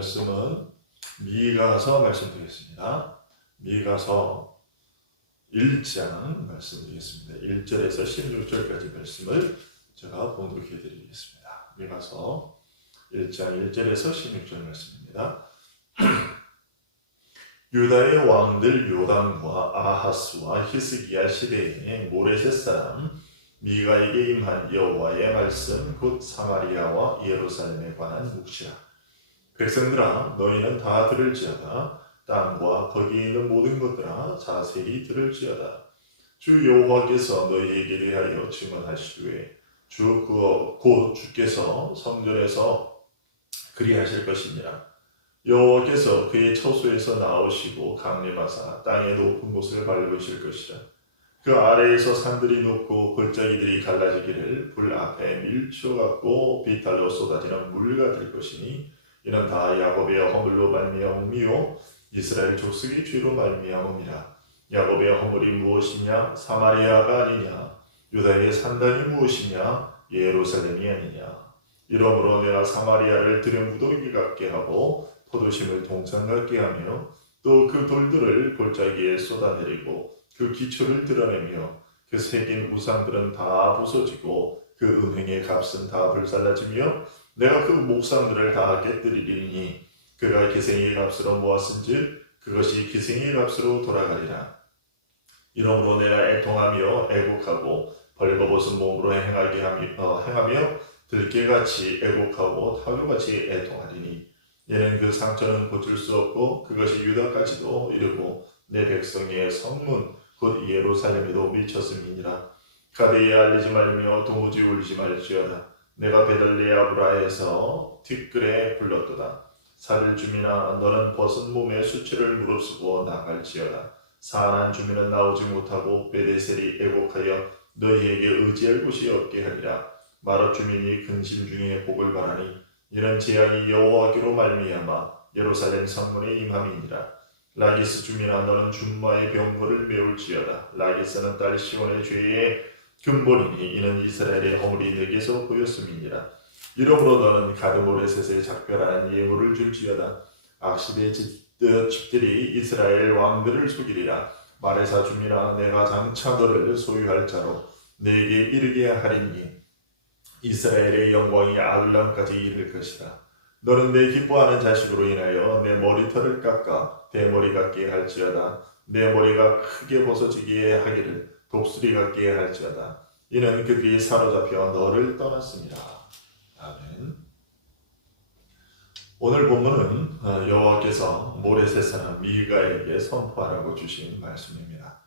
말씀은 미가서 말씀드리겠습니다. 미가서 1장 말씀드리겠습니다. 1절에서 16절까지 말씀을 제가 봉독해 드리겠습니다. 미가서 1장 1절에서 16절 말씀입니다. 유다의 왕들 요담과 아하스와 히스기야 시대에 모레셋 사람 미가에게 임한 여호와의 말씀 곧 사마리아와 예루살렘에 관한 묵시라. 백성들아, 너희는 다 들을지어다. 땅과 거기에 있는 모든 것들아, 자세히 들을지어다. 주 여호와께서 너희에게 대하여 증언하시되 곧 주께서 성전에서 그리하실 것이니라. 여호와께서 그의 처소에서 나오시고 강림하사 땅의 높은 곳을 밟으실 것이라. 그 아래에서 산들이 높고 골짜기들이 갈라지기를 불 앞에 밀초 같고 비탈로 쏟아지는 물 같을 것이니 이는 다 야곱의 허물로 말미암음이요 이스라엘 족속의 죄로 말미암음이라. 야곱의 허물이 무엇이냐? 사마리아가 아니냐? 유다의 산당이 무엇이냐? 예루살렘이 아니냐? 이러므로 내가 사마리아를 들은 무더기 같게 하고 포도심을 동산 같게 하며 또 그 돌들을 골짜기에 쏟아내리고 그 기초를 드러내며 그 새긴 우상들은 다 부서지고 그 은행의 값은 다 불살라지며 내가 그 목상들을 다 깨뜨리리니 그가 기생의 값으로 모았은즉 그것이 기생의 값으로 돌아가리라. 이러므로 내가 애통하며 애곡하고 벌거벗은 몸으로 행하며 들깨같이 애곡하고 타조같이 애통하리니 이는 그 상처는 고칠 수 없고 그것이 유다까지도 이르고 내 백성의 성문 곧 예루살렘에도 미쳤음이니라. 가데에 알리지 말며 도무지 울지 말지어다. 내가 베들레아브라에서 티끌에 불렀도다. 살을 주민아, 너는 벗은 몸에 수치를 무릅쓰고 나갈지어다. 사안한 주민은 나오지 못하고 베데셀이 애곡하여 너희에게 의지할 곳이 없게 하리라. 마롯 주민이 근심 중에 복을 바라니 이는 재앙이 여호와께로 말미암아 예루살렘 성문에 임함이니라. 라기스 주민아, 너는 준마의 병거를 메울지어다. 라기스는 딸 시온의 죄의 근본이니 이는 이스라엘의 허물이 내게서 보였음이니라. 이러므로 너는 가드모레셋에 작별하는 예물을 줄지어다. 악시대 집들이 이스라엘 왕들을 속이리라. 마레사 주민아, 내가 장차 너를 소유할 자로 내게 이르게 하리니 이스라엘의 영광이 아둘람까지 이를 것이다. 너는 내 기뻐하는 자식으로 인하여 내 머리털을 깎아 대머리 같게 할지어다. 내 머리가 크게 벗어지게 하기를 독수리 같게 할지어다. 이는 그들이 사로잡혀 너를 떠났습니다. 아멘. 오늘 본문은 여호와께서 모레셋 사람 미가에게 선포하라고 주신 말씀입니다.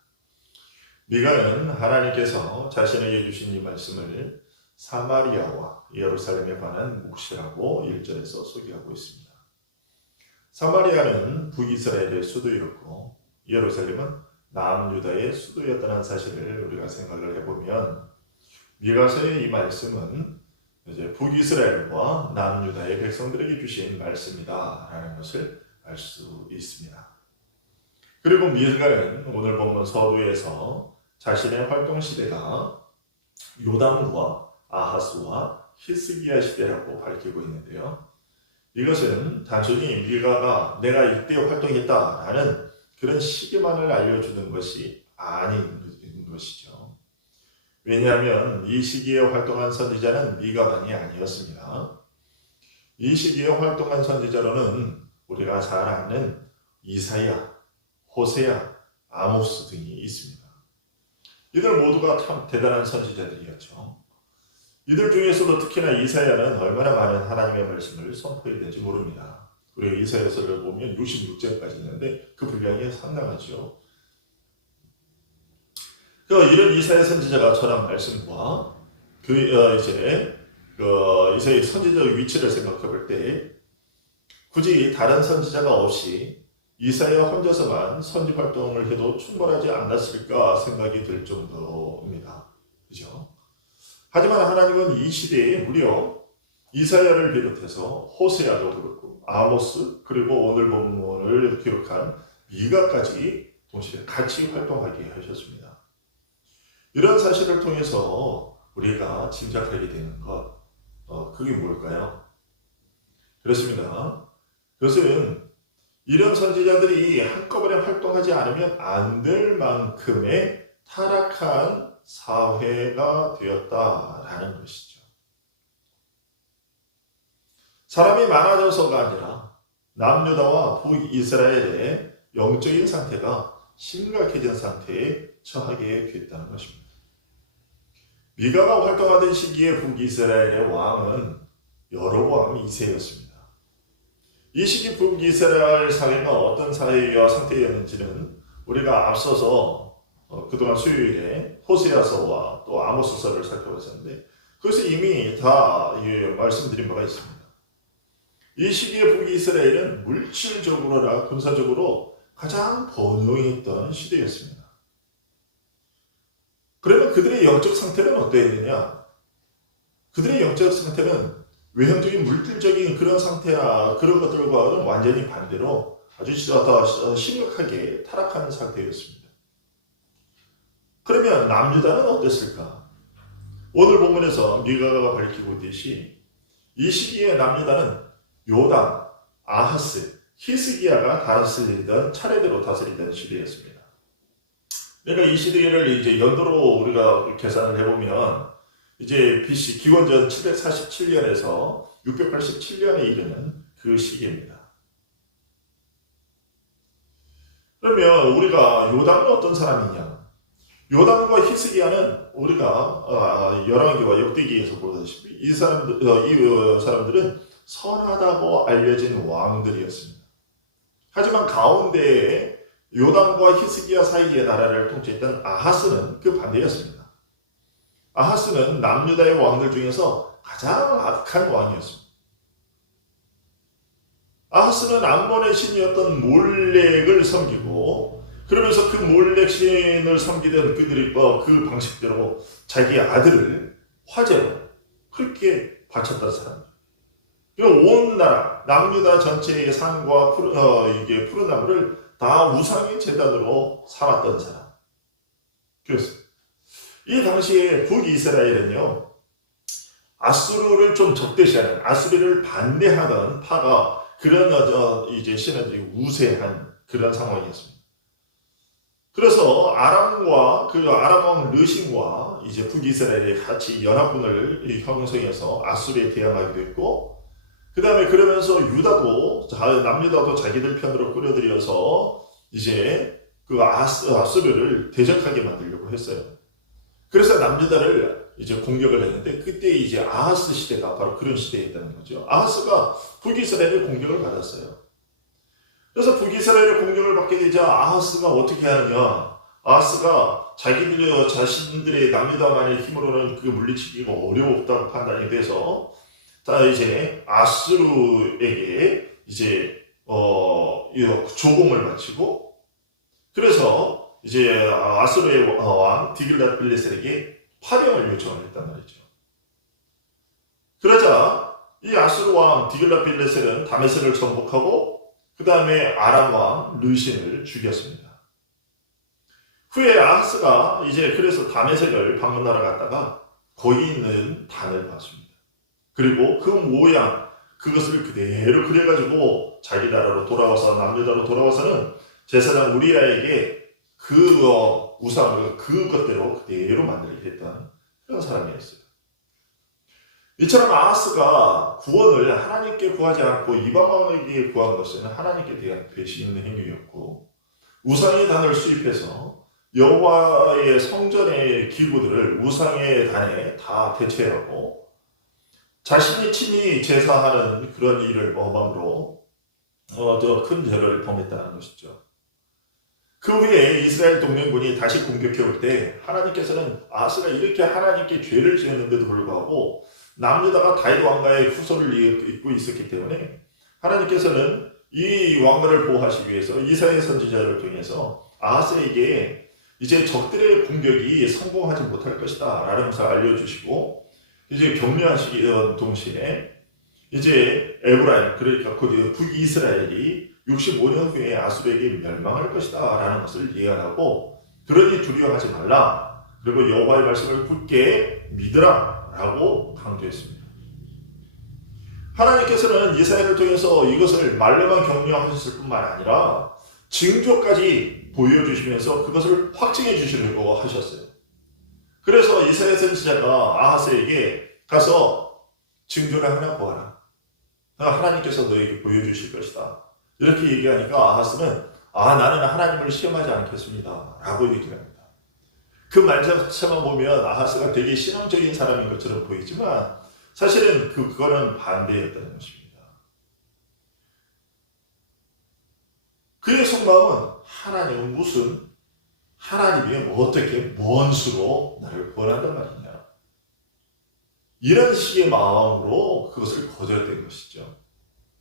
미가는 하나님께서 자신에게 주신 이 말씀을 사마리아와 예루살렘에 관한 묵시라고 1절에서 소개하고 있습니다. 사마리아는 북이스라엘의 수도였고 예루살렘은 남유다의 수도였다는 사실을 우리가 생각을 해보면 미가서의 이 말씀은 이제 북이스라엘과 남유다의 백성들에게 주신 말씀이다라는 것을 알 수 있습니다. 그리고 미가는 오늘 본문 서두에서 자신의 활동 시대가 요담과 아하스와 히스기야 시대라고 밝히고 있는데요. 이것은 단순히 미가가 내가 이때 활동했다라는 그런 시기만을 알려주는 것이 아닌 것이죠. 왜냐하면 이 시기에 활동한 선지자는 미가만이 아니었습니다. 이 시기에 활동한 선지자로는 우리가 잘 아는 이사야, 호세야, 아모스 등이 있습니다. 이들 모두가 참 대단한 선지자들이었죠. 이들 중에서도 특히나 이사야는 얼마나 많은 하나님의 말씀을 선포했는지 모릅니다. 우리가 이사야서를 보면 66장까지 있는데 그 분량이 상당하죠. 이런 이사야 선지자가 전한 말씀과 이사야 선지자의 위치를 생각해 볼 때 굳이 다른 선지자가 없이 이사야 혼자서만 선지 활동을 해도 충분하지 않았을까 생각이 들 정도입니다. 그죠? 하지만 하나님은 이 시대에 무려 이사야를 비롯해서 호세아도 그렇고 아모스 그리고 오늘 본문을 기록한 미가까지 동시에 같이 활동하게 하셨습니다. 이런 사실을 통해서 우리가 짐작하게 되는 것, 그게 뭘까요? 그렇습니다. 그것은 이런 선지자들이 한꺼번에 활동하지 않으면 안 될 만큼의 타락한 사회가 되었다라는 것이죠. 사람이 많아져서가 아니라 남유다와 북이스라엘의 영적인 상태가 심각해진 상태에 처하게 됐다는 것입니다. 미가가 활동하던 시기에 북이스라엘의 왕은 여로보암 2세였습니다. 이 시기 북이스라엘 사회가 어떤 사회와 상태였는지는 우리가 앞서서 그동안 수요일에 호세아서와 또 아모스서를 살펴봤었는데 그것을 이미 다 말씀드린 바가 있습니다. 이 시기에 북이스라엘은 물질적으로나 군사적으로 가장 번영했던 시대였습니다. 그러면 그들의 영적 상태는 어떠했느냐? 그들의 영적 상태는 외형적인 물질적인 그런 상태나 그런 것들과는 완전히 반대로 아주 더 심각하게 타락하는 상태였습니다. 그러면 남유다는 어땠을까? 오늘 본문에서 미가가 밝히고 있듯이 이 시기에 남유다는 요담, 아하스, 히스기야가 다스리던 차례대로 다스리던 시대였습니다. 그러니까 이 시대를 이제 연도로 우리가 계산을 해보면 이제 BC 기원전 747년에서 687년에 이르는 그 시기입니다. 그러면 우리가 요담은 어떤 사람이냐? 요담과 히스기야는 우리가 열왕기와 역대기에서 보다시피 이 사람들은 선하다고 알려진 왕들이었습니다. 하지만 가운데에 요담과 히스기야 사이의 나라를 통치했던 아하스는 그 반대였습니다. 아하스는 남유다의 왕들 중에서 가장 악한 왕이었습니다. 아하스는 암몬의 신이었던 몰렉을 섬기고 그러면서 그 몰렉 신을 섬기던 그들이 그 방식대로 자기 아들을 화제로 그렇게 바쳤던 사람입니다. 온 나라 남유다 전체의 산과 푸른 나무를 다 우상의 제단으로 삼았던 사람. 그렇습니다. 이 당시에 북이스라엘은요, 아수르를 좀 적대시하는, 아수르를 반대하던 파가 그런 이제 신하들이 우세한 그런 상황이었습니다. 그래서 아람과 그 아람 왕 르신과 이제 북이스라엘이 같이 연합군을 형성해서 아수르에 대항하기도 했고, 그 다음에 그러면서 유다도 남유다도 자기들 편으로 끌어들여서 이제 그 아수르를 대적하게 만들려고 했어요. 그래서 남유다를 이제 공격을 했는데 그때 이제 아하스 시대가 바로 그런 시대였다는 거죠. 아하스가 북이스라엘의 공격을 받았어요. 그래서 북이스라엘의 공격을 받게 되자 아하스가 어떻게 하느냐? 아하스가 자신들의 남유다만의 힘으로는 그 물리치기가 어려웠다고 판단이 돼서 다 이제 아수르에게 이제 조공을 바치고 그래서 이제 아수르의 왕 디글랏빌레셀에게 파병을 요청을 했단 말이죠. 그러자 이 아수르 왕 디글랏빌레셀은 다메섹을 정복하고 그 다음에 아람 왕 르신을 죽였습니다. 후에 아하스가 이제 그래서 다메섹을 방문하러 갔다가 거기 있는 단을 봤습니다. 그리고 그 모양 그것을 그대로 그려가지고 자기 나라로 돌아와서 남유다로 돌아와서는 제사장 우리아에게 그 우상을 그것대로 그대로 만들게 했던 그런 사람이었어요. 이처럼 아하스가 구원을 하나님께 구하지 않고 이방 왕에게 구한 것은 하나님께 대한 배신 행위였고 우상의 단을 수입해서 여호와의 성전의 기구들을 우상의 단에 다 대체하고 자신이 친히 제사하는 그런 일을 모함으로 더 큰 죄를 범했다는 것이죠. 그 후에 이스라엘 동맹군이 다시 공격해 올 때 하나님께서는 아하스가 이렇게 하나님께 죄를 지었는데도 불구하고 남유다가 다윗 왕가의 후손을 잇고 있었기 때문에 하나님께서는 이 왕가를 보호하시기 위해서 이사야 선지자를 통해서 아하스에게 이제 적들의 공격이 성공하지 못할 것이다 라는 것을 알려주시고 이제 격려하시던 동시에 이제 에브라임 그러니까 북이스라엘이 65년 후에 아수르에게 멸망할 것이다 라는 것을 예언하고 그러니 두려워하지 말라 그리고 여호와의 말씀을 굳게 믿으라 라고 강조했습니다. 하나님께서는 이사야를 통해서 이것을 말로만 격려하셨을 뿐만 아니라 징조까지 보여주시면서 그것을 확증해 주시려고 하셨어요. 그래서 이사야 선지자가 아하스에게 가서 징조를 하나 보아라. 하나님께서 너에게 보여주실 것이다. 이렇게 얘기하니까 아하스는 나는 하나님을 시험하지 않겠습니다. 라고 얘기를 합니다. 그 말 자체만 보면 아하스가 되게 신앙적인 사람인 것처럼 보이지만 사실은 그거는 반대였다는 것입니다. 그의 속마음은 하나님은 하나님이 어떻게 뭔 수로 나를 구원한단 말이냐. 이런 식의 마음으로 그것을 거절된 것이죠.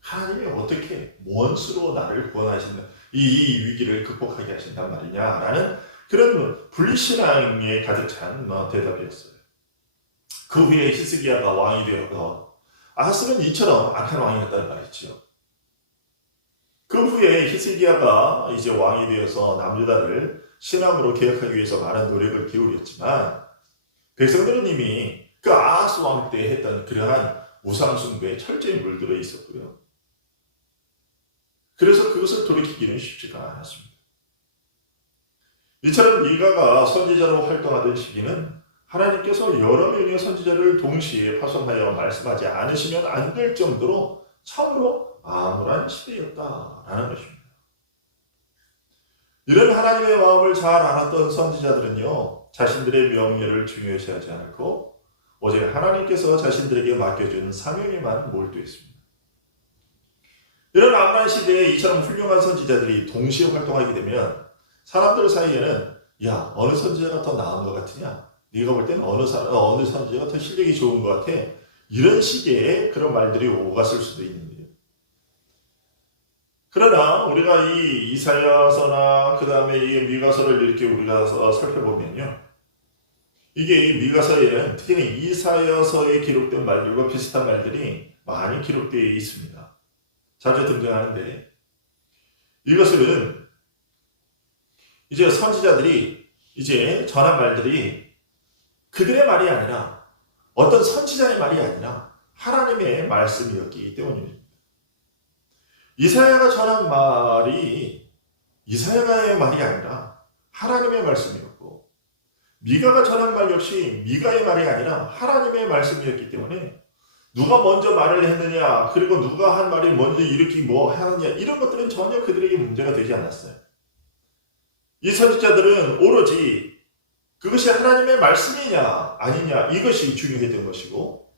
하나님이 어떻게 뭔 수로 나를 구원하신다. 이 위기를 극복하게 하신단 말이냐라는 그런 불신앙에 가득 찬 대답이었어요. 그 후에 히스기야가 왕이 되어서 아하스는 이처럼 악한 왕이었다는 말이지요. 그 후에 히스기야가 이제 왕이 되어서 남유다를 신앙으로 개혁하기 위해서 많은 노력을 기울였지만 백성들은 이미 그 아하스 왕 때 했던 그러한 우상숭배에 철저히 물들어 있었고요. 그래서 그것을 돌이키기는 쉽지가 않았습니다. 이처럼 미가가 선지자로 활동하던 시기는 하나님께서 여러 명의 선지자를 동시에 파송하여 말씀하지 않으시면 안 될 정도로 참으로 암울한 시대였다라는 것입니다. 이런 하나님의 마음을 잘 알았던 선지자들은요, 자신들의 명예를 중요시하지 않고 오직 하나님께서 자신들에게 맡겨준 사명에만 몰두했습니다. 이런 암울한 시대에 이처럼 훌륭한 선지자들이 동시에 활동하게 되면 사람들 사이에는 야, 어느 선지자가 더 나은 것 같으냐? 네가 볼 때는 어느 선지자가 더 실력이 좋은 것 같아? 이런 식의 그런 말들이 오갔을 수도 있는데요. 그러나 우리가 이 이사야서나 그 다음에 이 미가서를 이렇게 우리가 살펴보면요. 이게 이 미가서에는 특히 이사야서에 기록된 말들과 비슷한 말들이 많이 기록되어 있습니다. 자주 등장하는데 이것은 이제 선지자들이 이제 전한 말들이 그들의 말이 아니라 어떤 선지자의 말이 아니라 하나님의 말씀이었기 때문입니다. 이사야가 전한 말이 이사야의 말이 아니라 하나님의 말씀이었고 미가가 전한 말 역시 미가의 말이 아니라 하나님의 말씀이었기 때문에 누가 먼저 말을 했느냐 그리고 누가 한 말이 먼저 이렇게 뭐 하느냐 이런 것들은 전혀 그들에게 문제가 되지 않았어요. 이 선지자들은 오로지 그것이 하나님의 말씀이냐 아니냐 이것이 중요했던 것이고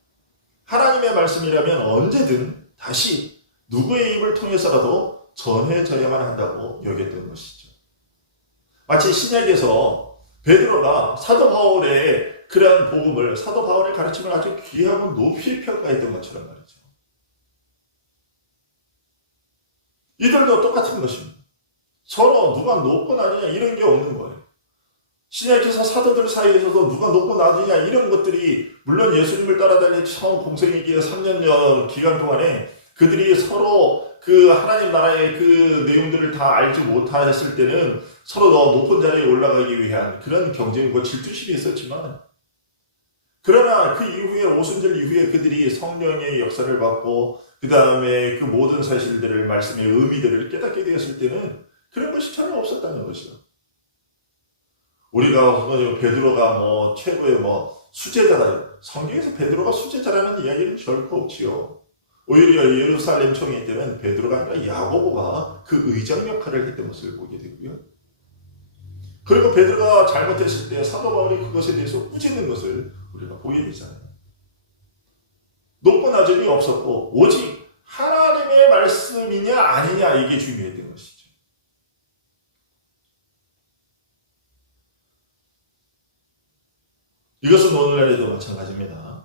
하나님의 말씀이라면 언제든 다시 누구의 입을 통해서라도 전해져야만 한다고 여겼던 것이죠. 마치 신약에서 베드로가 사도 바울의 그러한 복음을 사도 바울의 가르침을 아주 귀하고 높이 평가했던 것처럼 말이죠. 이들도 똑같은 것입니다. 서로 누가 높고 낮으냐 이런 게 없는 거예요. 신약에서 사도들 사이에서도 누가 높고 낮으냐 이런 것들이 물론 예수님을 따라다니는 처음 공생애기의 3년 기간 동안에 그들이 서로 그 하나님 나라의 그 내용들을 다 알지 못했을 때는 서로 더 높은 자리에 올라가기 위한 그런 경쟁과 질투심이 있었지만 그러나 그 이후에 오순절 이후에 그들이 성령의 역사를 받고 그 다음에 그 모든 사실들을 말씀의 의미들을 깨닫게 되었을 때는 그런 것이 전혀 없었다는 것이죠. 우리가 베드로가 뭐 최고의 뭐 수제자다. 성경에서 베드로가 수제자라는 이야기는 결코 없지요. 오히려 예루살렘 총회 때는 베드로가 아니라 야고보가 그 의장 역할을 했던 것을 보게 되고요. 그리고 베드로가 잘못했을 때 사도 바울이 그것에 대해서 꾸짖는 것을 우리가 보게 되잖아요. 높고 낮음이 없었고 오직 하나님의 말씀이냐 아니냐 이게 중요했던 것이죠. 이것은 오늘날에도 마찬가지입니다.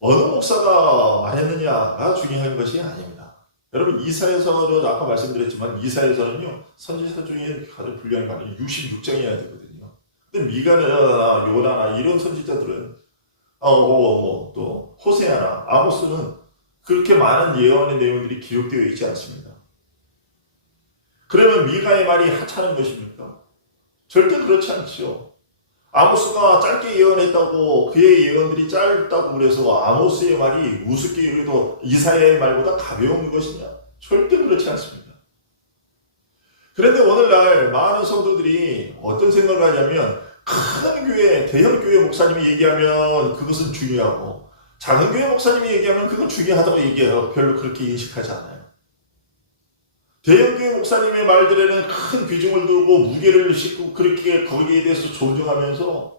어느 목사가 말했느냐가 중요한 것이 아닙니다. 여러분 이사야서는 아까 말씀드렸지만 이사야서는요 선지서 중에 가장 분량이 많이 66장이나 되거든요. 근데 미가나 요나나 이런 선지자들은 또 호세아나 아모스는 그렇게 많은 예언의 내용들이 기록되어 있지 않습니다. 그러면 미가의 말이 하찮은 것입니까? 절대 그렇지 않죠. 아모스가 짧게 예언했다고 그의 예언들이 짧다고 그래서 아모스의 말이 우습게 여겨도 이사야의 말보다 가벼운 것이냐? 절대 그렇지 않습니다. 그런데 오늘날 많은 성도들이 어떤 생각을 하냐면 큰 교회, 대형 교회 목사님이 얘기하면 그것은 중요하고 작은 교회 목사님이 얘기하면 그건 중요하다고 얘기해요. 별로 그렇게 인식하지 않아요. 대형 교회 목사님의 말들에는 큰 비중을 두고 무게를 싣고 그렇게 거기에 대해서 존중하면서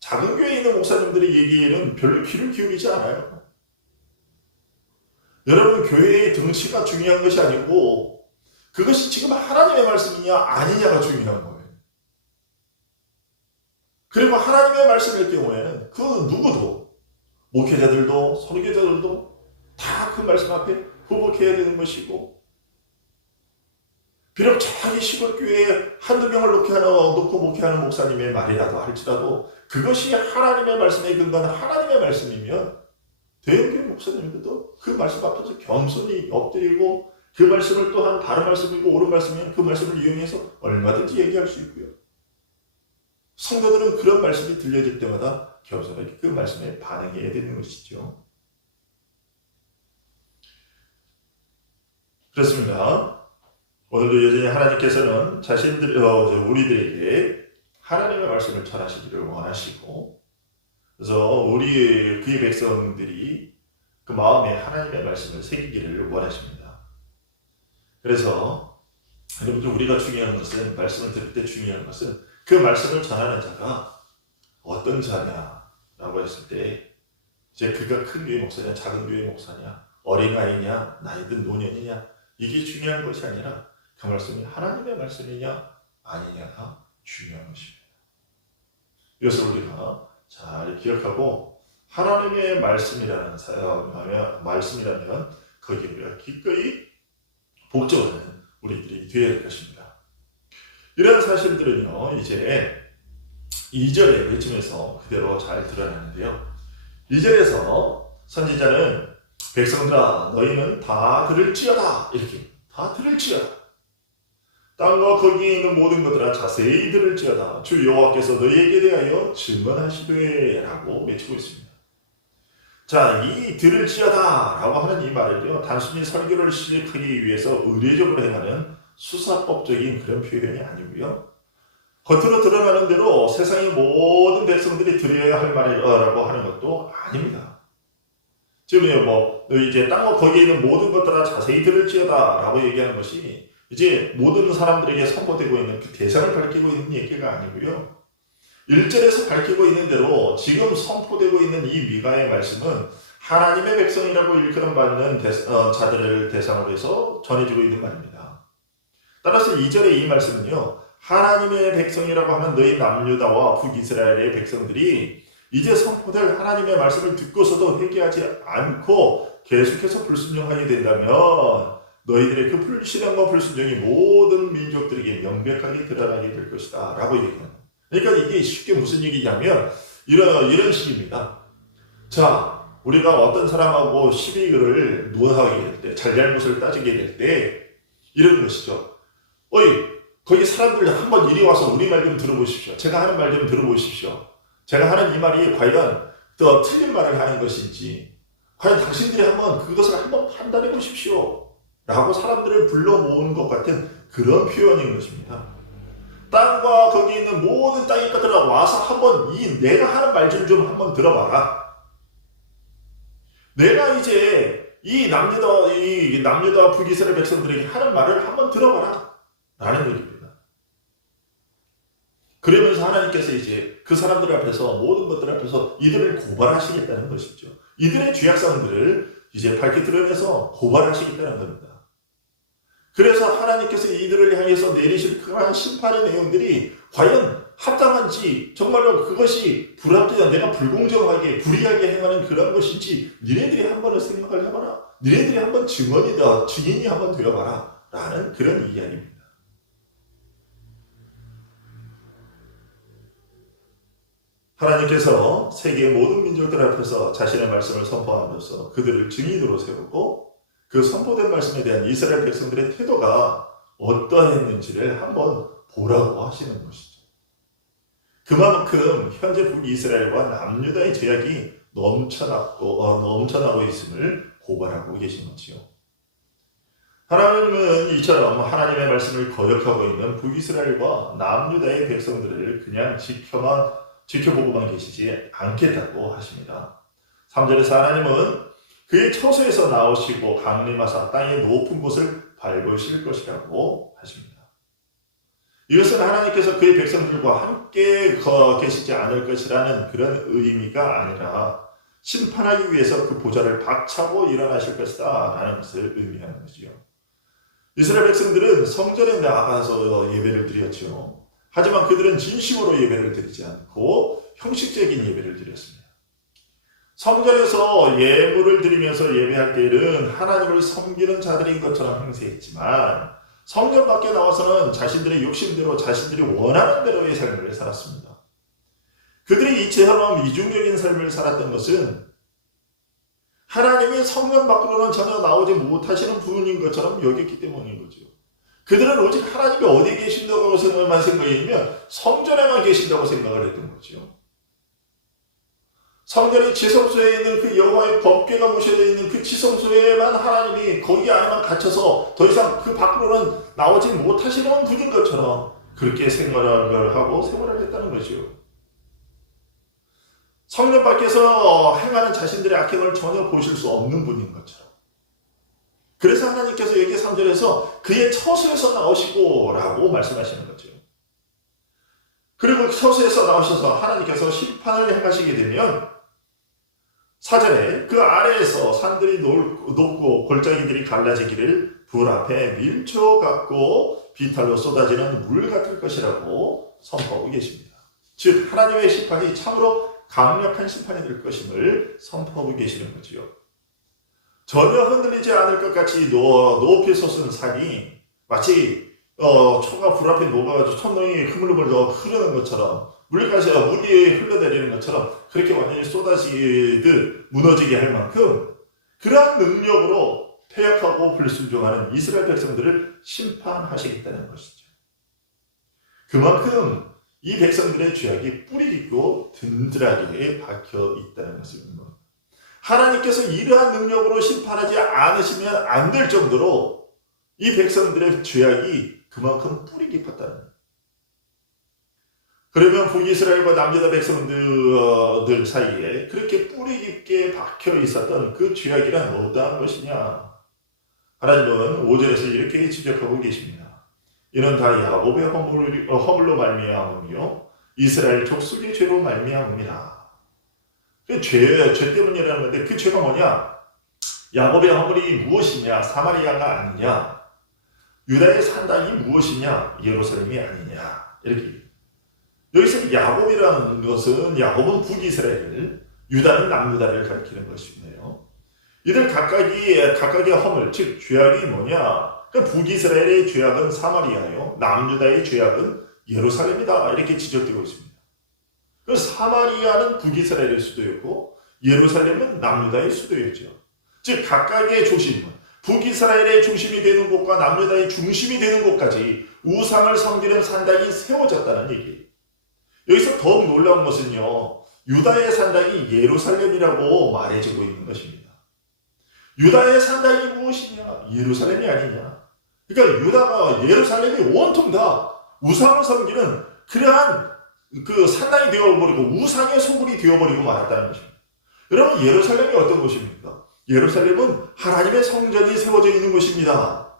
작은 교회에 있는 목사님들의 얘기에는 별로 귀를 기울이지 않아요. 여러분, 교회의 덩치가 중요한 것이 아니고 그것이 지금 하나님의 말씀이냐 아니냐가 중요한 거예요. 그리고 하나님의 말씀일 경우에는 그 누구도 목회자들도 설교자들도 다 그 말씀 앞에 굴복해야 되는 것이고 비록 자기 시골 교회에 한두 명을 놓고 목회하는 목사님의 말이라도 할지라도 그것이 하나님의 말씀에 근거한 하나님의 말씀이면 대형교회 목사님들도 그 말씀 앞에서 겸손히 엎드리고 그 말씀을 또한 바른 말씀이고 옳은 말씀이면 그 말씀을 이용해서 얼마든지 얘기할 수 있고요. 성도들은 그런 말씀이 들려질 때마다 겸손하게 그 말씀에 반응해야 되는 것이죠. 그렇습니다. 오늘도 여전히 하나님께서는 우리들에게 하나님의 말씀을 전하시기를 원하시고, 그래서 우리 그의 백성들이 그 마음에 하나님의 말씀을 새기기를 원하십니다. 그래서 여러분들 우리가 중요한 것은 말씀을 들을 때 중요한 것은 그 말씀을 전하는 자가 어떤 자냐라고 했을 때 이제 그가 큰 교회 목사냐 작은 교회 목사냐 어린아이냐 나이든 노년이냐 이게 중요한 것이 아니라 그 말씀이 하나님의 말씀이냐 아니냐가 중요한 것입니다. 이것을 우리가 잘 기억하고 하나님의 말씀이라면 거기에 우리가 기꺼이 복종하는 우리들이 되어야 할 것입니다. 이런 사실들은요 이제 2절의 외침에서 그대로 잘 드러나는데요. 2절에서 선지자는 백성들아 너희는 다 들을지어다 이렇게 다 들을지어다 땅과 거기에 있는 모든 것들아 자세히 들을지어다 주 여호와께서 너희에게 대하여 증언하시되 라고 외치고 있습니다. 자, 이 들을지어다 라고 하는 이 말을요 단순히 설교를 실력하기 위해서 의례적으로 행하는 수사법적인 그런 표현이 아니고요 겉으로 드러나는 대로 세상의 모든 백성들이 들어야 할 말이라고 하는 것도 아닙니다. 지금 이제 땅과 거기에 있는 모든 것들아 자세히 들을지어다 라고 얘기하는 것이 이제 모든 사람들에게 선포되고 있는 그 대상을 밝히고 있는 얘기가 아니고요. 1절에서 밝히고 있는 대로 지금 선포되고 있는 이 미가의 말씀은 하나님의 백성이라고 일컬음받는 자들을 대상으로 해서 전해지고 있는 말입니다. 따라서 2절의 이 말씀은요. 하나님의 백성이라고 하는 너희 남유다와 북이스라엘의 백성들이 이제 선포될 하나님의 말씀을 듣고서도 회개하지 않고 계속해서 불순종하게 된다면 너희들의 그 불신앙과 불순종이 모든 민족들에게 명백하게 드러나게 될 것이다 라고 얘기합니다. 그러니까 이게 쉽게 무슨 얘기냐면 이런 식입니다. 자, 우리가 어떤 사람하고 시비를 논하게 될 때, 잘잘못을 따지게 될 때 이런 것이죠. 거기 사람들 한번 이리 와서 우리 말 좀 들어보십시오. 제가 하는 말 좀 들어보십시오. 제가 하는 이 말이 과연 더 틀린 말을 하는 것인지 과연 당신들이 그것을 한번 판단해 보십시오. 라고 사람들을 불러 모은 것 같은 그런 표현인 것입니다. 땅과 거기 있는 모든 땅의 것들아 와서 한번 내가 하는 말들 좀 한번 들어봐라. 내가 이제 이 남유다 북이스라엘 백성들에게 하는 말을 한번 들어봐라. 라는 얘기입니다. 그러면서 하나님께서 이제 그 사람들 앞에서 모든 것들 앞에서 이들을 고발하시겠다는 것이죠. 이들의 죄악성들을 이제 밝히 드러내서 고발하시겠다는 겁니다. 그래서 하나님께서 이들을 향해서 내리실 그러한 심판의 내용들이 과연 합당한지 정말로 그것이 불합리한 내가 불공정하게 불의하게 행하는 그런 것인지 니네들이 한번 생각을 해봐라. 니네들이 한번 증인이 한번 되어봐라. 라는 그런 이야기입니다. 하나님께서 세계의 모든 민족들 앞에서 자신의 말씀을 선포하면서 그들을 증인으로 세우고 그 선포된 말씀에 대한 이스라엘 백성들의 태도가 어떠했는지를 한번 보라고 하시는 것이죠. 그만큼 현재 북이스라엘과 남유다의 죄악이 넘쳐나고 있음을 고발하고 계신 거지요. 하나님은 이처럼 하나님의 말씀을 거역하고 있는 북이스라엘과 남유다의 백성들을 그냥 지켜보고만 계시지 않겠다고 하십니다. 3절에서 하나님은 그의 처소에서 나오시고 강림하사 땅의 높은 곳을 밟으실 것이라고 하십니다. 이것은 하나님께서 그의 백성들과 함께 계시지 않을 것이라는 그런 의미가 아니라 심판하기 위해서 그 보좌를 박차고 일어나실 것이다 라는 것을 의미하는 것이요. 이스라엘 백성들은 성전에 나가서 예배를 드렸죠. 하지만 그들은 진심으로 예배를 드리지 않고 형식적인 예배를 드렸습니다. 성전에서 예물을 드리면서 예배할 때에는 하나님을 섬기는 자들인 것처럼 행세했지만 성전 밖에 나와서는 자신들의 욕심대로 자신들이 원하는 대로의 삶을 살았습니다. 그들이 이처럼 이중적인 삶을 살았던 것은 하나님의 성전 밖으로는 전혀 나오지 못하시는 분인 것처럼 여겼기 때문인 거죠. 그들은 오직 하나님이 어디에 계신다고 생각했냐면 성전에만 계신다고 생각을 했던 거죠. 성전의 지성소에 있는 그 여호와의 법궤가 모셔져 있는 그 지성소에만 하나님이 거기 안에만 갇혀서 더 이상 그 밖으로는 나오지 못하시는 분인 것처럼 그렇게 생활을 하고 생활을 했다는 것이요. 성전 밖에서 행하는 자신들의 악행을 전혀 보실 수 없는 분인 것처럼. 그래서 하나님께서 여기 3절에서 그의 처소에서 나오시고 라고 말씀하시는 거죠. 그리고 처소에서 나오셔서 하나님께서 심판을 행하시게 되면 4절에 그 아래에서 산들이 높고 골짜기들이 갈라지기를 불 앞에 밀초 같고 비탈로 쏟아지는 물 같을 것이라고 선포하고 계십니다. 즉 하나님의 심판이 참으로 강력한 심판이 될 것임을 선포하고 계시는 거지요. 전혀 흔들리지 않을 것 같이 높이 솟은 산이 마치 초가 불 앞에 녹아가지고 천둥이 흐물흐물 흐르는 것처럼 물이 흘러내리는 것처럼 그렇게 완전히 쏟아지듯 무너지게 할 만큼 그러한 능력으로 패역하고 불순종하는 이스라엘 백성들을 심판하시겠다는 것이죠. 그만큼 이 백성들의 죄악이 뿌리 깊고 든든하게 박혀 있다는 것입니다. 하나님께서 이러한 능력으로 심판하지 않으시면 안 될 정도로 이 백성들의 죄악이 그만큼 뿌리 깊었다는 거예요. 그러면 북이스라엘과 남유다 백성들 사이에 그렇게 뿌리 깊게 박혀 있었던 그 죄악이란 어떠한 것이냐? 하나님은 5절에서 이렇게 지적하고 계십니다. 이는 다 야곱의 허물로 말미암으며 이스라엘 족속의 죄로 말미암음이라. 죄 때문이라는 건데 그 죄가 뭐냐? 야곱의 허물이 무엇이냐? 사마리아가 아니냐? 유다의 산당이 무엇이냐? 예루살렘이 아니냐? 이렇게. 여기서 야곱이라는 것은 야곱은 북이스라엘, 유다는 남유다를 가리키는 것이네요. 이들 각각의 허물, 즉 죄악이 뭐냐? 북이스라엘의 죄악은 사마리아요. 남유다의 죄악은 예루살렘이다. 이렇게 지적되고 있습니다. 그 사마리아는 북이스라엘의 수도였고 예루살렘은 남유다의 수도였죠. 즉 각각의 중심, 북이스라엘의 중심이 되는 곳과 남유다의 중심이 되는 곳까지 우상을 섬기는 산당이 세워졌다는 얘기예요. 여기서 더욱 놀라운 것은요, 유다의 산당이 예루살렘이라고 말해지고 있는 것입니다. 유다의 산당이 무엇이냐? 예루살렘이 아니냐? 그러니까 유다가 예루살렘이 온통 다 우상을 섬기는 그러한 그 산당이 되어버리고 우상의 소굴이 되어버리고 말았다는 것입니다. 여러분, 예루살렘이 어떤 곳입니까? 예루살렘은 하나님의 성전이 세워져 있는 곳입니다.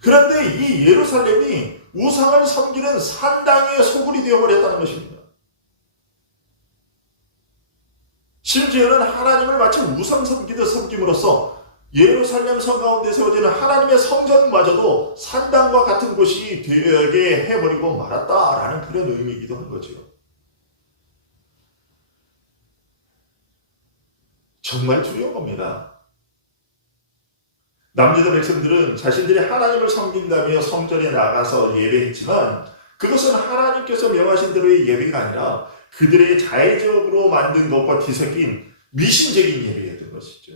그런데 이 예루살렘이 우상을 섬기는 산당의 소굴이 되어버렸다는 것입니다. 심지어는 하나님을 마치 우상 섬기듯 섬김으로써 예루살렘 성 가운데 세워지는 하나님의 성전마저도 산당과 같은 곳이 되게 해버리고 말았다라는 그런 의미이기도 한 거죠. 정말 두려운 겁니다. 남유다 백성들은 자신들이 하나님을 섬긴다며 성전에 나가서 예배했지만 그것은 하나님께서 명하신 대로의 예배가 아니라 그들의 자의적으로 만든 것과 뒤섞인 미신적인 예배였던 것이죠.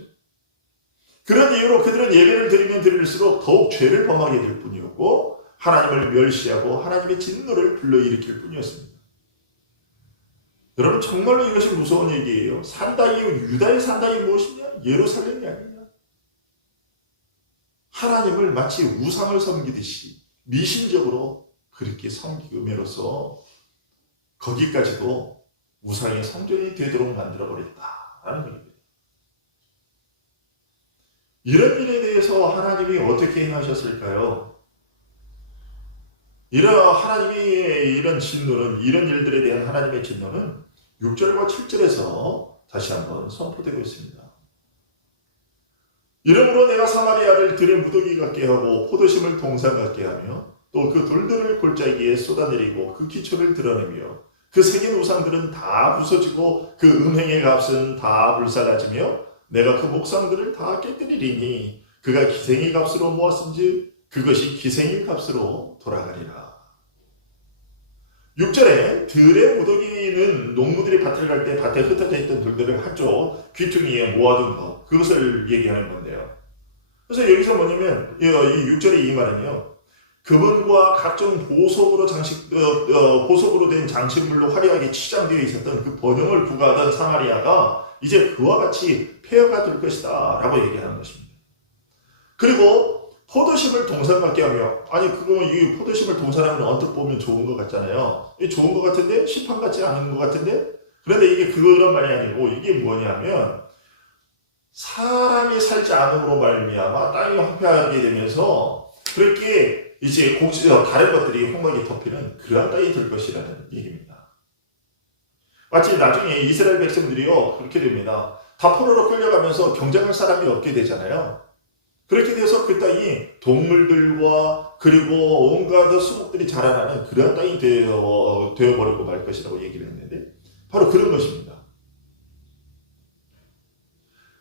그런 이유로 그들은 예배를 드리면 드릴수록 더욱 죄를 범하게 될 뿐이었고 하나님을 멸시하고 하나님의 진노를 불러일으킬 뿐이었습니다. 여러분 정말로 이것이 무서운 얘기예요. 산당이 유다의 산당이 무엇이냐? 예루살렘이 아니냐? 하나님을 마치 우상을 섬기듯이 미신적으로 그렇게 섬김으로써 거기까지도 우상의 성전이 되도록 만들어버렸다라는 거예요. 이런 일에 대해서 하나님이 어떻게 행하셨을까요? 하나님의 이런 진노는, 이런 일들에 대한 하나님의 진노는 6절과 7절에서 다시 한번 선포되고 있습니다. 이러므로 내가 사마리아를 들의 무더기 같게 하고 포도심을 동산 같게 하며 또 그 돌들을 골짜기에 쏟아내리고 그 기초를 드러내며 그 새긴 우상들은 다 부서지고 그 음행의 값은 다 불살라지며 내가 그 목상들을 다 깨뜨리리니 그가 기생의 값으로 모았은즉 그것이 기생의 값으로 돌아가리라. 6절에 들의 무더기는 농부들이 밭을 갈 때 밭에 흩어져 있던 돌들을 한쪽 귀퉁이에 모아둔 것, 그것을 얘기하는 건데요. 그래서 여기서 뭐냐면 이 6절의 이 말은요, 금은과 각종 보석으로 보석으로 된 장식물로 화려하게 치장되어 있었던 그 번영을 구가하던 사마리아가 이제 그와 같이 폐허가 될 것이다 라고 얘기하는 것입니다. 그리고 포도심을 동산 같게 하며, 아니 이 포도심을 동산하면 언뜻 보면 좋은 것 같잖아요. 좋은 것 같은데 시판 같지 않은 것 같은데, 그런데 이게 그런 말이 아니고 이게 뭐냐면 사람이 살지 않음으로 말미암아 땅이 황폐하게 되면서 그렇게 이제 다른 것들이 홍막이 덮이는 그러한 땅이 될 것이라는 얘기입니다. 마치 나중에 이스라엘 백성들이요 그렇게 됩니다. 다 포로로 끌려가면서 경쟁할 사람이 없게 되잖아요. 그렇게 돼서 그 땅이 동물들과 그리고 온갖 수목들이 자라나는 그런 땅이 되어버리고 말 것이라고 얘기를 했는데 바로 그런 것입니다.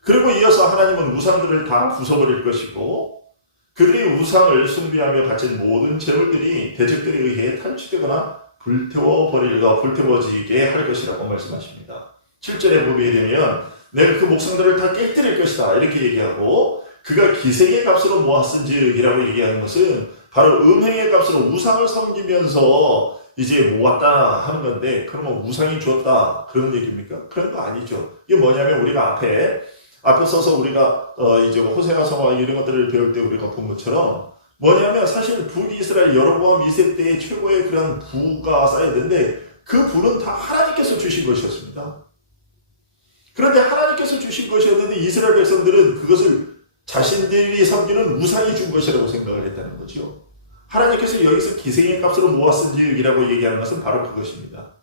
그리고 이어서 하나님은 우상들을 다 부숴버릴 것이고 그들이 우상을 숭배하며 바친 모든 재물들이 대적들에 의해 탈취되거나 불태워지게 할 것이라고 말씀하십니다. 7절에 보게 되면 내가 그 목상들을 다 깨뜨릴 것이다 이렇게 얘기하고 그가 기생의 값으로 모았은지이라고 얘기하는 것은 바로 음행의 값으로 우상을 섬기면서 이제 모았다 하는 건데, 그러면 우상이 주었다 그런 얘기입니까? 그런 거 아니죠. 이게 뭐냐면 우리가 앞에 써서 우리가 이제 호세아서와 이런 것들을 배울 때 우리가 본 것처럼 뭐냐면 사실 북이스라엘 여로보암 2세 때의 최고의 그런 부가 쌓였는데 그 부는 다 하나님께서 주신 것이었습니다. 그런데 하나님께서 주신 것이었는데 이스라엘 백성들은 그것을 자신들이 섬기는 우상이 준 것이라고 생각을 했다는 거죠. 하나님께서 여기서 기생의 값으로 모았은지이라고 얘기하는 것은 바로 그것입니다.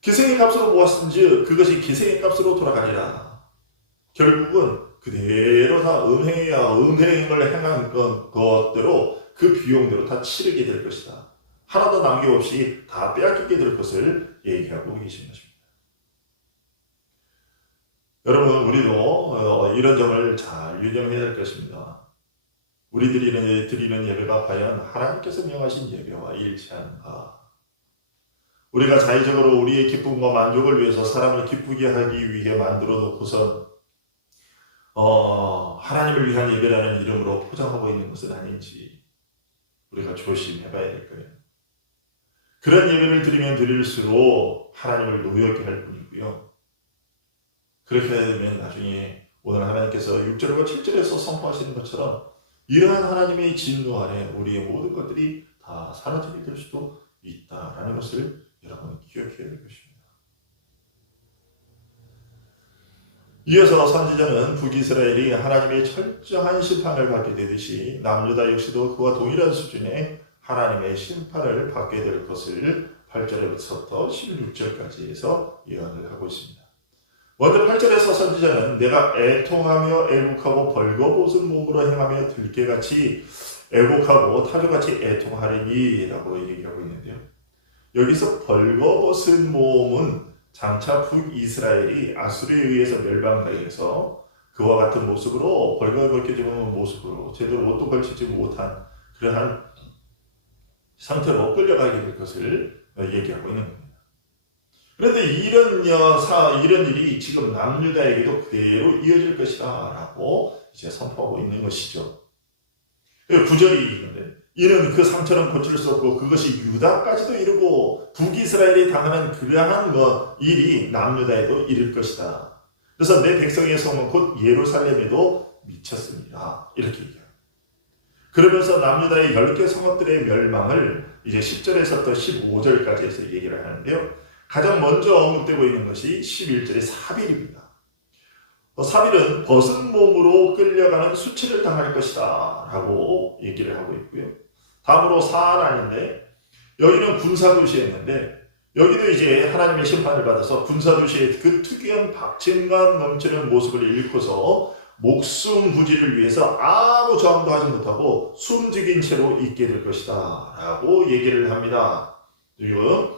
기생의 값으로 모았은지 그것이 기생의 값으로 돌아가리라. 결국은 그대로 다 음행을 행한 것대로 그 비용대로 다 치르게 될 것이다. 하나도 남김없이 다 빼앗기게 될 것을 얘기하고 계신 것입니다. 여러분, 우리도 이런 점을 잘 유념해야 될 것입니다. 우리들이 드리는 예배가 과연 하나님께서 명하신 예배와 일치하는가? 우리가 자의적으로 우리의 기쁨과 만족을 위해서 사람을 기쁘게 하기 위해 만들어 놓고선 하나님을 위한 예배라는 이름으로 포장하고 있는 것은 아닌지 우리가 조심해봐야 될 거예요. 그런 예배를 드리면 드릴수록 하나님을 노엽게 할 뿐이고요. 그렇게 되면 나중에 오늘 하나님께서 6절과 7절에서 선포하시는 것처럼 이러한 하나님의 진노 아래 우리의 모든 것들이 다 사라지게 될 수도 있다라는 것을 여러분 기억해야 될 것입니다. 이어서 선지자는 북이스라엘이 하나님의 철저한 심판을 받게 되듯이 남유다 역시도 그와 동일한 수준의 하나님의 심판을 받게 될 것을 8절에부터 16절까지 해서 예언을 하고 있습니다. 먼저 8절에서 선지자는 내가 애통하며 애국하고 벌거벗은 몸으로 행하며 들깨같이 애국하고 타조같이 애통하리니 라고 얘기하고 있는데요. 여기서 벌거벗은 몸은 장차 북이스라엘이 아수르에 의해서 멸망당해서 그와 같은 모습으로 벌거벗겨진 모습으로 제대로 옷도 걸치지 못한 그러한 상태로 끌려가게 될 것을 얘기하고 있는 겁니다. 그런데 이런 일이 지금 남유다에게도 그대로 이어질 것이다 라고 이제 선포하고 있는 것이죠. 9절이 있는데 이는 그 상처는 고칠 수 없고 그것이 유다까지도 이르고 북이스라엘이 당하는 그러한 일이 남유다에도 이를 것이다. 그래서 내 백성의 성은 곧 예루살렘에도 미쳤습니다. 이렇게 얘기합니다. 그러면서 남유다의 10개 성읍들의 멸망을 이제 10절에서부터 15절까지 해서 얘기를 하는데요. 가장 먼저 언급되고 있는 것이 11절의 사빌입니다. 사빌은 벗은 몸으로 끌려가는 수치를 당할 것이다 라고 얘기를 하고 있고요. 다음으로 사안인데 여기는 군사도시였는데 여기도 이제 하나님의 심판을 받아서 군사도시의 그 특유한 박진감 넘치는 모습을 잃고서 목숨 부지를 위해서 아무 저항도 하지 못하고 숨죽인 채로 있게 될 것이다 라고 얘기를 합니다. 지금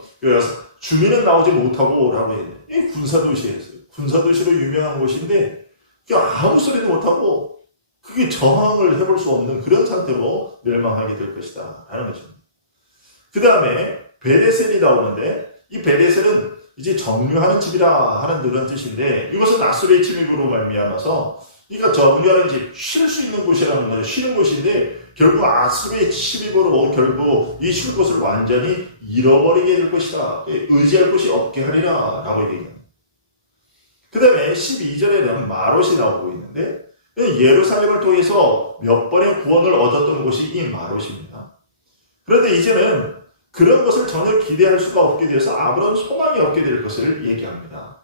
주민은 나오지 못하고 라고 했는데 군사도시였어요. 군사도시로 유명한 곳인데 아무 소리도 못하고 그게 저항을 해볼 수 없는 그런 상태로 멸망하게 될 것이다 라는 것입니다. 그 다음에 베데셀이 나오는데 이 베데셀은 이제 정류하는 집이라 하는 그런 뜻인데 이것은 아수르의 침입으로 말미암아서 그러니까 정류하는 집, 쉴 수 있는 곳이라는 거죠. 쉬는 곳인데 결국 아수르의 침입으로 결국 이 쉴 곳을 완전히 잃어버리게 될 것이다. 의지할 곳이 없게 하리라 라고 얘기합니다. 그 다음에 12절에는 마롯이 나오고 있는데 예루살렘을 통해서 몇 번의 구원을 얻었던 곳이 이 마롯입니다. 그런데 이제는 그런 것을 전혀 기대할 수가 없게 되어서 아무런 소망이 없게 될 것을 얘기합니다.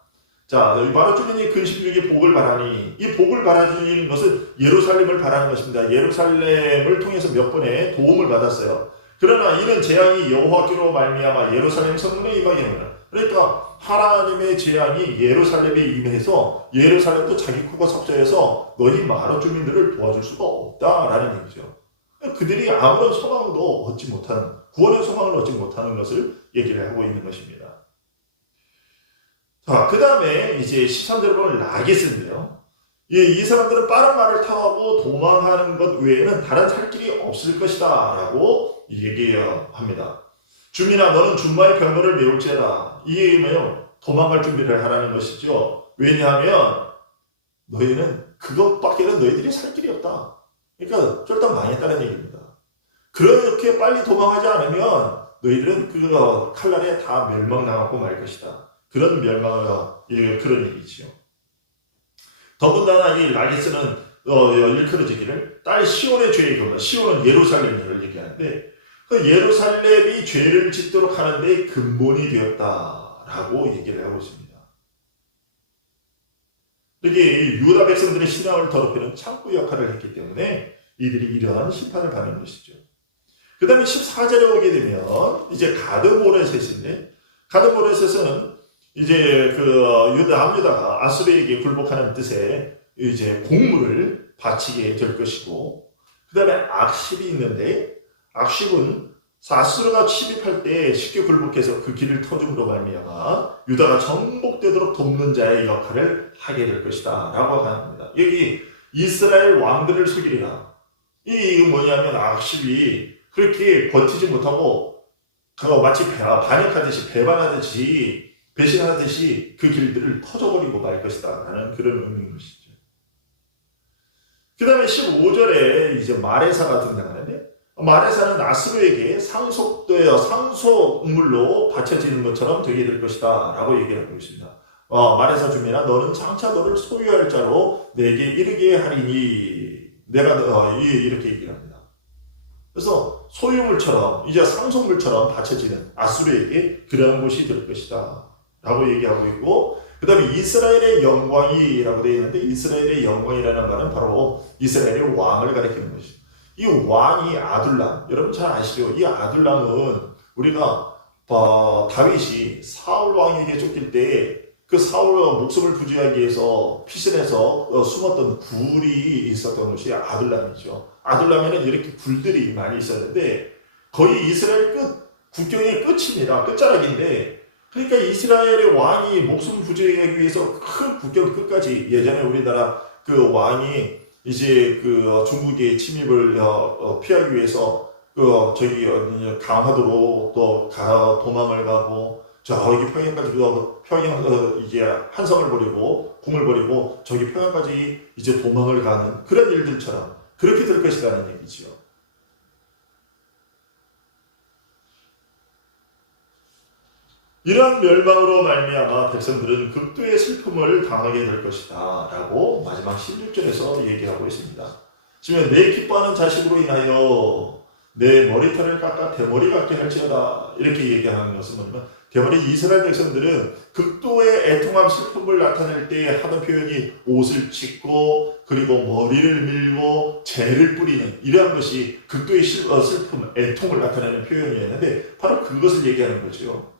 자, 마롯 주민이 근심 중에 복을 바라니 이 복을 바라는 것은 예루살렘을 바라는 것입니다. 예루살렘을 통해서 몇 번의 도움을 받았어요. 그러나 이는 재앙이 여호와께로 말미암아 예루살렘 성문에 임하게 합니다. 그러니까 하나님의 재앙이 예루살렘에 임해서 예루살렘도 자기 코가 섭자해서 너희 마롯 주민들을 도와줄 수가 없다라는 얘기죠. 그들이 아무런 소망도 얻지 못하는, 구원의 소망을 얻지 못하는 것을 얘기를 하고 있는 것입니다. 자, 그 다음에 이제 13절을 보면 라게스인데요. 이 사람들은 빠른 말을 타고 도망하는 것 외에는 다른 살 길이 없을 것이다 라고 얘기합니다. 주민아 너는 준마의 병거를 메울지어다. 이 얘기는요 도망갈 준비를 하라는 것이죠. 왜냐하면 너희는 그것밖에는 너희들이 살 길이 없다. 그러니까 쫄딱 망했다는 얘기입니다. 그렇게 빨리 도망하지 않으면 너희들은 그 칼날에 다 멸망당하고 말 것이다. 그런 그런 얘기지요. 더군다나 이 라게스는 일컬어지기를 딸 시온의 죄의 근본, 시온은 예루살렘을 얘기하는데 그 예루살렘이 죄를 짓도록 하는데 근본이 되었다라고 얘기를 하고 있습니다. 이게 유다 백성들의 신앙을 더럽히는 창구 역할을 했기 때문에 이들이 이러한 심판을 받는 것이죠. 그 다음에 14절에 오게 되면 이제 가드모레셋인데 가드모레셋은 이제 남유다가 아수르에게 굴복하는 뜻의 이제 공물을 바치게 될 것이고 그 다음에 악십이 있는데 악십은 아수르가 침입할 때 쉽게 굴복해서 그 길을 터줌으로 말미암아 유다가 정복되도록 돕는 자의 역할을 하게 될 것이다 라고 합니다. 여기 이스라엘 왕들을 속이리라. 이게 뭐냐면 악십이 그렇게 버티지 못하고 마치 반역하듯이 배반하듯이 배신하듯이 그 길들을 터져버리고 말 것이다 라는 그런 의미인 것이죠. 그 다음에 15절에 이제 마레사가 등장하는데 마레사는 아수르에게 상속물로 바쳐지는 것처럼 되게 될 것이다 라고 얘기하고 있습니다. 마레사 주민아 너는 장차 너를 소유할 자로 내게 이르게 하리니 내가 이렇게 얘기를 합니다. 그래서 소유물처럼 이제 상속물처럼 바쳐지는 아수르에게 그러한 곳이 될 것이다 라고 얘기하고 있고 그 다음에 이스라엘의 영광이라고 되어 있는데 이스라엘의 영광이라는 말은 바로 이스라엘의 왕을 가리키는 것이죠. 이 왕이 아둘람, 여러분 잘 아시죠? 이 아둘람은 우리가 다윗이 사울 왕에게 쫓길 때 그 사울 목숨을 부지하기 위해서 피신해서 숨었던 굴이 있었던 곳이 아둘람이죠. 아둘람에는 이렇게 굴들이 많이 있었는데 거의 이스라엘 국경의 끝입니다. 끝자락인데 그러니까 이스라엘의 왕이 목숨 부지하기 위해서 큰 국경 끝까지 예전에 우리나라 그 왕이 이제 중국의 침입을 피하기 위해서 강화도로 또 도망을 가고 저기 평양까지 이제 한성을 버리고 궁을 버리고 저기 평양까지 이제 도망을 가는 그런 일들처럼 그렇게 될 것이라는 얘기죠. 이러한 멸망으로 말미암아 백성들은 극도의 슬픔을 당하게 될 것이다 라고 마지막 16절에서 얘기하고 있습니다. 지금 내 기뻐하는 자식으로 인하여 내 머리털을 깎아 대머리 같게 할지어다 이렇게 얘기하는 것은 뭐냐면 대머리 이스라엘 백성들은 극도의 애통함 슬픔을 나타낼 때 하던 표현이 옷을 찢고 그리고 머리를 밀고 재를 뿌리는 이러한 것이 극도의 슬픔, 애통을 나타내는 표현이었는데 바로 그것을 얘기하는 거죠.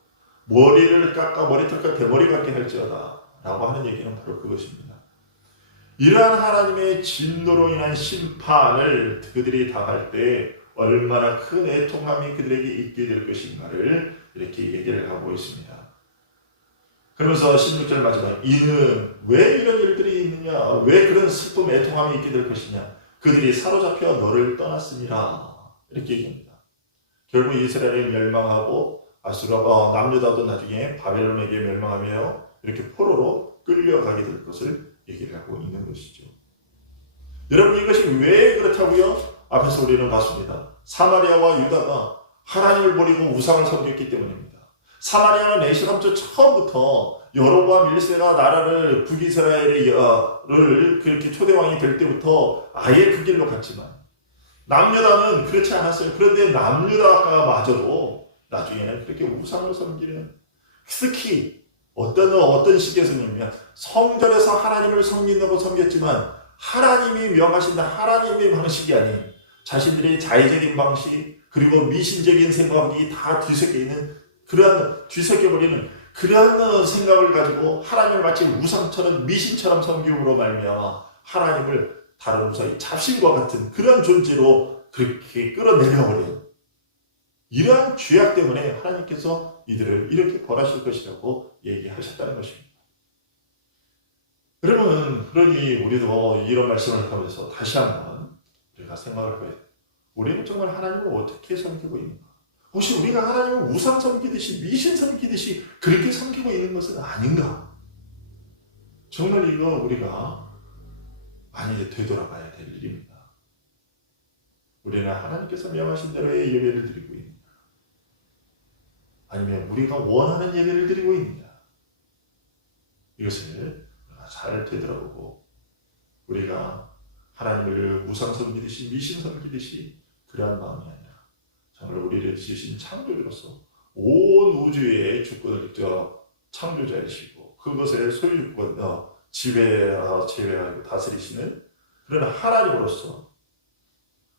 머리를 깎아 머리털과 대머리 같게 할지어다 라고 하는 얘기는 바로 그것입니다. 이러한 하나님의 진노로 인한 심판을 그들이 당할 때 얼마나 큰 애통함이 그들에게 있게 될 것인가를 이렇게 얘기를 하고 있습니다. 그러면서 16절 마지막 이는 왜 이런 일들이 있느냐 왜 그런 슬픔 애통함이 있게 될 것이냐 그들이 사로잡혀 너를 떠났으니라 이렇게 얘기합니다. 결국 이스라엘이 멸망하고 아수르가 남유다도 나중에 바벨론에게 멸망하며 이렇게 포로로 끌려가게 될 것을 얘기를 하고 있는 것이죠. 여러분 이것이 왜 그렇다고요? 앞에서 우리는 봤습니다. 사마리아와 유다가 하나님을 버리고 우상을 섬겼기 때문입니다. 사마리아는 내시람초 처음부터 여로보암 1세가 나라를 북이스라엘을 그렇게 초대왕이 될 때부터 아예 그 길로 갔지만 남유다는 그렇지 않았어요. 그런데 남유다가 마저도 나중에는 그렇게 우상을 섬기는 특히 어떤 시기에서냐면 성전에서 하나님을 섬긴다고 섬겼지만 하나님이 명하신다 하나님의 방식이 아닌 자신들의 자의적인 방식 그리고 미신적인 생각이 다 뒤섞여 있는 그러한 뒤섞여버리는 그러한 생각을 가지고 하나님을 마치 우상처럼 미신처럼 섬김으로 말미암아 하나님을 다른 우상의 잡신과 같은 그러한 존재로 그렇게 끌어내려버려요. 이러한 죄악 때문에 하나님께서 이들을 이렇게 벌하실 것이라고 얘기하셨다는 것입니다. 여러분 그러니 우리도 이런 말씀을 하면서 다시 한번 우리가 생각을 해봐야 돼요. 우리는 정말 하나님을 어떻게 섬기고 있는가? 혹시 우리가 하나님을 우상 섬기듯이 미신 섬기듯이 그렇게 섬기고 있는 것은 아닌가? 정말 이거 우리가 많이 되돌아봐야 될 일입니다. 우리는 하나님께서 명하신 대로의 예배를 드리고 있는가? 아니면 우리가 원하는 예배를 드리고 있느냐? 이것을 잘 되돌아보고 우리가 하나님을 우상 섬기듯이 미신 섬기듯이 그러한 마음이 아니라 정말 우리를 지으신 창조주로서 온 우주의 주권을 창조자이시고 그것의 소유권, 지배하고 다스리시는 그런 하나님으로서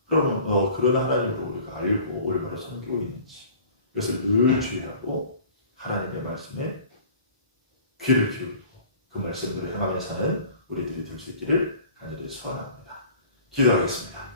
그러면 그런 하나님으로 우리가 알고 올바로 섬기고 있는지 이것을 늘 주의하고 하나님의 말씀에 귀를 기울이고 그 말씀으로 행하며 사는 우리들이 될 수 있기를 간절히 소원합니다. 기도하겠습니다.